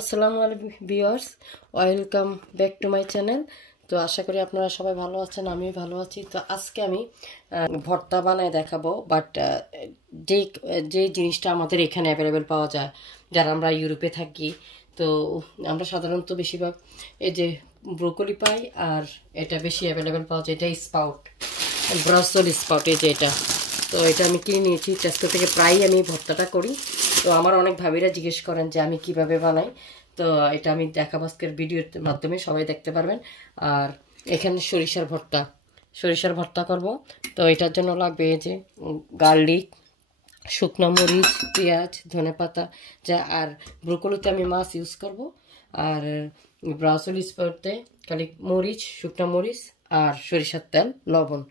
আসসালামু আলাইকুম viewers, welcome back to my channel. তো আশা করি আপনারা সবাই ভালো আছেন, আমিও ভালো আছি। তো আজকে আমি ভর্তা বানায় দেখাবো, বাট যে যে জিনিসটা আমাদের এখানে অ্যাভেলেবেল পাওয়া যায়, যারা আমরা ইউরোপে থাকি। তো আমরা সাধারণত বেশিরভাগ এই যে ব্রোকলি পাই, আর এটা বেশি অ্যাভেলেবেল পাওয়া যায়, এটা স্পাউট, ব্রাসেল স্পাউট, এই যে এটা। তো এটা আমি কিনে নিয়েছি টেস্কো থেকে, প্রায়ই আমি ভর্তাটা করি। তো আমার অনেক ভাবিরা জিজ্ঞেস করেন যে আমি কিভাবে বানাই। তো এটা আমি দেখাবো আজকের ভিডিওর মাধ্যমে, সবাই দেখতে পারবেন। আর এখানে সরিষার ভর্তা করব। তো এটার জন্য লাগবে এই যে গার্লিক, শুকনো মরিচ, পেঁয়াজ, ধনেপাতা, যা। আর ব্রোকলিতে আমি মাছ ইউজ করব। আর ব্রাসেল স্পাউটে খালি মরিচ, শুকনো মরিচ আর সরিষার তেল, লবণ।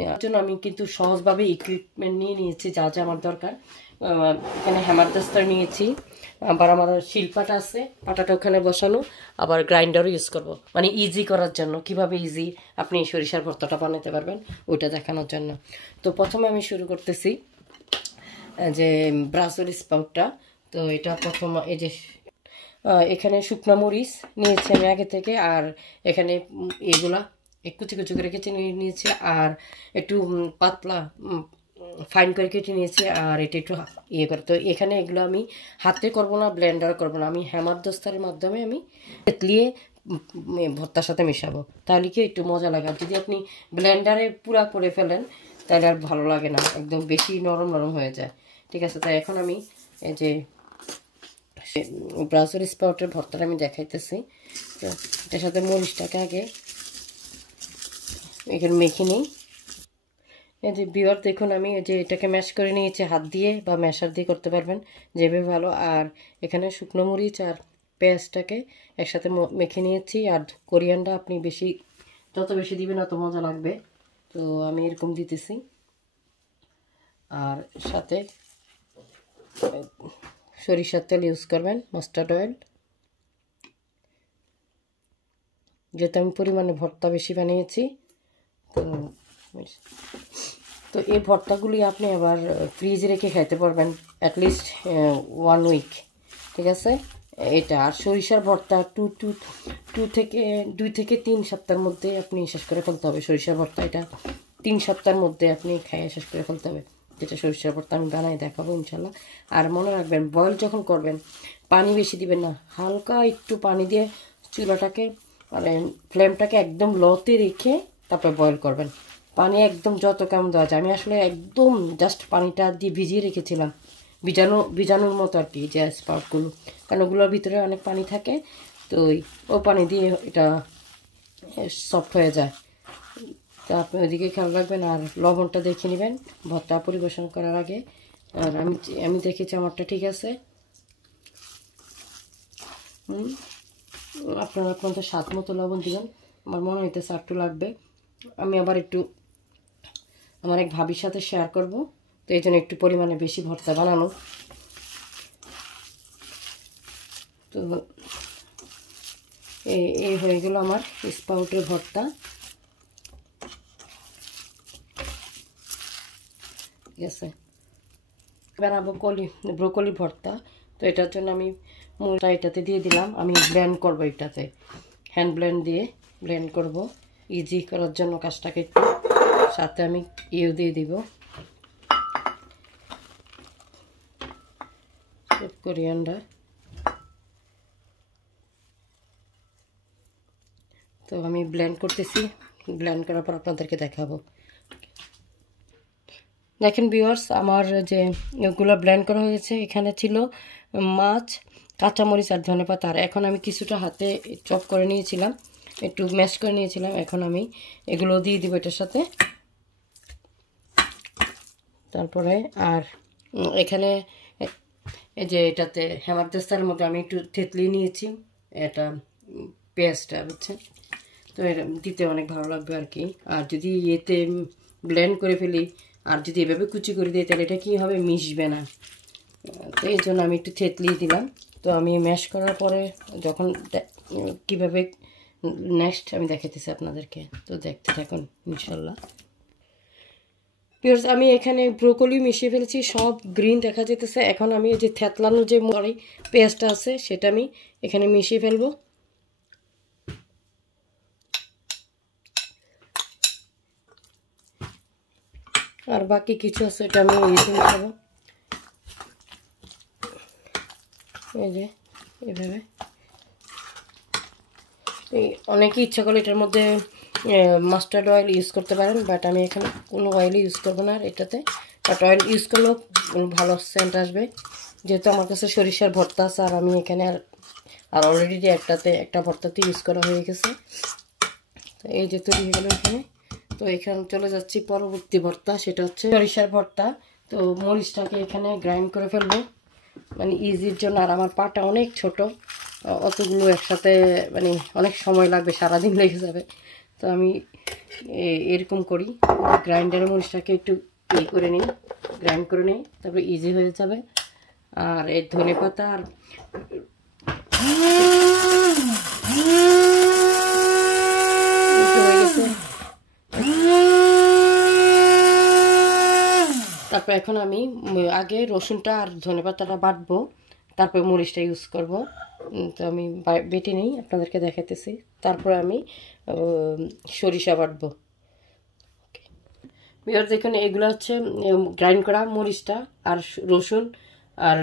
এর জন্য আমি কিন্তু সহজভাবে ইকুইপমেন্ট নিয়ে নিয়েছি, যা যা আমার দরকার। এখানে হ্যামার দাস্তার নিয়েছি, আবার আমার শিলপাটা আছে, পাটাটা ওখানে বসানো। আবার গ্রাইন্ডারও ইউজ করব, মানে ইজি করার জন্য, কিভাবে ইজি আপনি সরিষার ভর্তাটা বানাতে পারবেন ওইটা দেখানোর জন্য। তো প্রথমে আমি শুরু করতেছি যে ব্রাসেল স্পাউটটা। তো এটা প্রথম এই যে এখানে শুকনো মরিচ নিয়েছি আমি আগে থেকে, আর এখানে এগুলা কুচি কুচি করে কেটে নিয়েছি, আর একটু পাতলা ফাইন করে কেটে নিয়েছি, আর এটা একটু ইয়ে করে। তো এখানে এগুলো আমি হাতে করব না, ব্লেন্ডার করব না, আমি হ্যামার দস্তারের মাধ্যমে আমি তেতলিয়ে ভর্তার সাথে মেশাবো, তাহলে কি একটু মজা লাগে। আর যদি আপনি ব্লেন্ডারে পুরা করে ফেলেন তাহলে আর ভালো লাগে না, একদম বেশি নরম নরম হয়ে যায়। ঠিক আছে, তাই এখন আমি এই যে ব্রাসেল স্পাউটের ভর্তাটা আমি দেখাইতেছি। তো এটার সাথে মরিচটাকে আগে এখানে মেখে নিই। এই যে ভিউয়ার দেখুন, আমি এই যে এটাকে ম্যাশ করে নিয়েছি, হাত দিয়ে বা ম্যাশার দিয়ে করতে পারবেন, যেভাবে ভালো। আর এখানে শুকনো মরিচ আর পেঁয়াজটাকে একসাথে মেখে নিয়েছি। আর কোরিয়ানটা আপনি যত বেশি দিবেন তত মজা লাগবে। তো আমি এরকম দিতেছি। আর সাথে সরিষার তেল ইউজ করবেন, মাস্টার্ড অয়েল, যেহেতু আমি পরিমাণে ভর্তা বেশি বানিয়েছি। তো এই ভর্তাগুলি আপনি আবার ফ্রিজে রেখে খাইতে পারবেন অ্যাটলিস্ট 1 উইক। ঠিক আছে, এটা। আর সরিষার ভর্তা 2 থেকে 3 সপ্তাহের মধ্যে আপনি শেষ করে ফেলতে হবে। সরিষার ভর্তা এটা 3 সপ্তাহের মধ্যে আপনি খাইয়ে শেষ করে ফেলতে হবে, যেটা সরিষার ভর্তা আমি বানাই দেখাবো ইনশাল্লাহ। আর মনে রাখবেন, বয়েল যখন করবেন পানি বেশি দিবেন না, হালকা একটু পানি দিয়ে চুলাটাকে, মানে ফ্লেমটাকে একদম লোতে রেখে তারপরে বয়েল করবেন। পানি একদম যত কম দেওয়া যায়। আমি আসলে একদম জাস্ট পানিটা দিয়ে ভিজিয়ে রেখেছিলাম, ভিজানোর মতো আর কি, যে স্পাউটগুলো, কারণ ওগুলোর ভিতরে অনেক পানি থাকে। তো ওই পানি দিয়ে এটা সফট হয়ে যায়। তো আপনি ওইদিকে খেয়াল রাখবেন, আর লবণটা দেখে নেবেন ভর্তা পরিবেশন করার আগে। আর আমি দেখেছি আমারটা ঠিক আছে। আপনারা আপনাদের স্বাদ মতো লবণ দিবেন। আমার মনে হইতেছে একটু লাগবে, আমি আবার একটু আমার এক ভাবির সাথে শেয়ার করব, তো এই জন্য একটু পরিমাণে বেশি ভর্তা বানানো। তো এই হয়ে গেল আমার স্পাউটের ভর্তা। ঠিক আছে, বানাবো ব্রোকলি ভর্তা। তো এটার জন্য আমি মুড়টা এটাতে দিয়ে দিলাম, আমি ব্লেন্ড করব, এটাতে হ্যান্ড ব্লেন্ড দিয়ে ব্লেন্ড করব ইজি করার জন্য কাজটাকে একটু। সাথে আমি দিয়ে দিব কোরিয়ান্ডার। তো আমি ব্লেন্ড করতেছি, ব্লেন্ড করার পর আপনাদেরকে দেখাবো। দেখেন ভিউয়ার্স, আমার যে এগুলো ব্লেন্ড করা হয়েছে, এখানে ছিল মাছ, কাঁচামরিচ আর ধনেপাতা। আর এখন আমি কিছুটা হাতে চপ করে নিয়েছিলাম, একটু ম্যাশ করে নিয়েছিলাম। এখন আমি এগুলো দিয়ে দিব এটার সাথে। তারপরে আর এখানে এই যে এটাতে হ্যামার দস্তার মধ্যে আমি একটু থেতলি নিয়েছি, এটা পেঁয়াজটা, বুঝছেন। তো এটা দিতে অনেক ভালো লাগবে আর কি। আর যদি এতে ব্লেন্ড করে ফেলি আর যদি এভাবে কুচি করে দিই তাহলে এটা কী হবে, মিশবে না। তো এই জন্য আমি একটু থেতলি দিলাম। তো আমি ম্যাশ করার পরে যখন কীভাবে নেক্সট আমি দেখাতেছি আপনাদেরকে, তো দেখতে থাকুন ইনশাল্লাহ। ভিউয়ার্স আমি এখানে ব্রোকলি মিশিয়ে ফেলেছি, সব গ্রিন দেখা যেতেছে। এখন আমি এই যে থেতলানো যে পেঁয়াজটা আছে সেটা আমি এখানে মিশিয়ে ফেলবো। আর বাকি কিছু আছে এটা আমি মিশাবো, এই যে এইভাবে। অনেকে ইচ্ছা করলে এটার মধ্যে মাস্টার্ড অয়েল ইউজ করতে পারেন, বাট আমি এখানে কোনো অয়েলই ইউজ করবো না এটাতে। বাট অয়েল ইউজ করলেও ভালো সেন্ট আসবে, যেহেতু আমার কাছে সরিষার ভর্তা আছে। আর আমি এখানে আর অলরেডি একটা ভর্তাতে ইউজ করা হয়ে গেছে। তো এই যে তৈরি হয়ে গেল এখানে। তো এখানে চলে যাচ্ছি পরবর্তী ভর্তা, সেটা হচ্ছে সরিষার ভর্তা। তো মরিচটাকে এখানে গ্রাইন্ড করে ফেলবো, মানে ইজির জন্য। আর আমার পাটা অনেক ছোট, অতগুলো একসাথে মানে অনেক সময় লাগবে, সারাদিন লেগে যাবে। তো আমি এরকম করি, গ্রাইন্ডারের মরিচটাকে একটু করে নিই, গ্রাইন্ড করে নিই, তারপরে ইজি হয়ে যাবে। আর এই ধনেপাতা আর তারপর এখন আমি আগে রসুনটা আর ধনেপাতাটা বাটবো, তারপর মরিচটা ইউজ করব। তো আমি বেটে নেই, আপনাদেরকে দেখাতেছি। তারপরে আমি সরিষা বাটবো। ভিউয়ার্স দেখুন, এগুলো হচ্ছে গ্রাইন্ড করা মরিচটা আর রসুন আর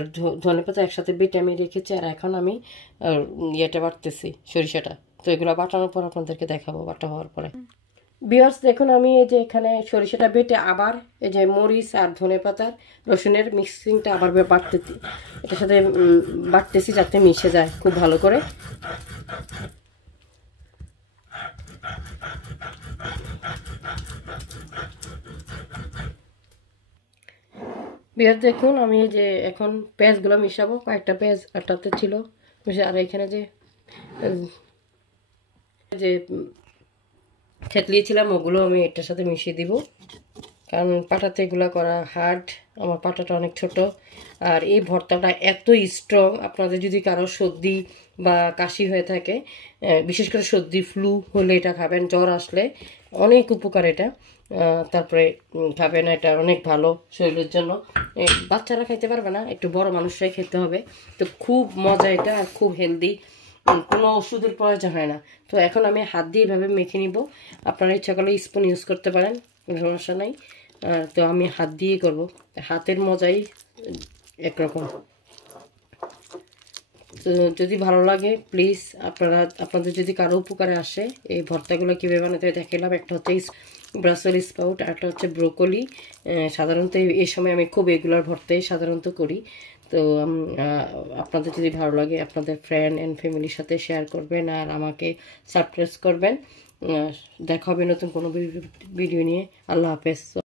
ধনেপাতা একসাথে বেটে আমি রেখেছি। আর এখন আমি ইয়েটা বাটতেছি, সরিষাটা। তো এগুলো বাটানোর পর আপনাদেরকে দেখাবো বাটা হওয়ার পরে। ভিউয়ার্স দেখুন, আমি এই যে এখানে সরিষাটা বেটে আবার এই যে মরিচ আর ধনেপাতার রসুনের মিক্সিংটা আবার বাটতেছি, এটার সাথে বাটতেছি যাতে মিশে যায় খুব ভালো করে। ভিউয়ার্স দেখুন, আমি এই যে এখন পেঁয়াজগুলো মিশাবো। কয়েকটা পেঁয়াজ আটাতে ছিল, আর এখানে যে যে থেতলিয়েছিলাম ওগুলো আমি এটার সাথে মিশিয়ে দিব, কারণ পাটাতে এগুলো করা হার্ড। আমার পাটাটা অনেক ছোট। আর এই ভর্তাটা এত স্ট্রং, আপনাদের যদি কারো সর্দি বা কাশি হয়ে থাকে, বিশেষ করে সর্দি ফ্লু হলে এটা খাবেন, জ্বর আসলে অনেক উপকার এটা। তারপরে খাবেন, এটা অনেক ভালো শরীরের জন্য। বাচ্চারা খাইতে পারবে না, একটু বড় মানুষরাই খেতে হবে। তো খুব মজা এটা, আর খুব হেলদি, কোনো ওষুধের প্রয়োজন হয় না। তো এখন আমি হাত দিয়ে এভাবে মেখে নিব। আপনারা ইচ্ছা করলে স্পুন ইউজ করতে পারেন, কোনো সমস্যা নাই। তো আমি হাত দিয়ে করব, হাতের মজাই একরকম। তো যদি ভালো লাগে প্লিজ আপনাদের যদি কারো উপকারে আসে, এই ভর্তাগুলো কীভাবে বানাতে দেখালাম। একটা হচ্ছে ব্রাসেল স্প্রাউট, আর একটা হচ্ছে ব্রোকলি। সাধারণত এই সময় আমি খুব এগুলার ভর্তাই সাধারণত করি। তো আপনাদের যদি ভালো লাগে আপনাদের ফ্রেন্ড অ্যান্ড ফ্যামিলির সাথে শেয়ার করবেন, আর আমাকে সাবস্ক্রাইব করবেন। দেখা হবে নতুন কোনো ভিডিও নিয়ে। আল্লাহ হাফেজ।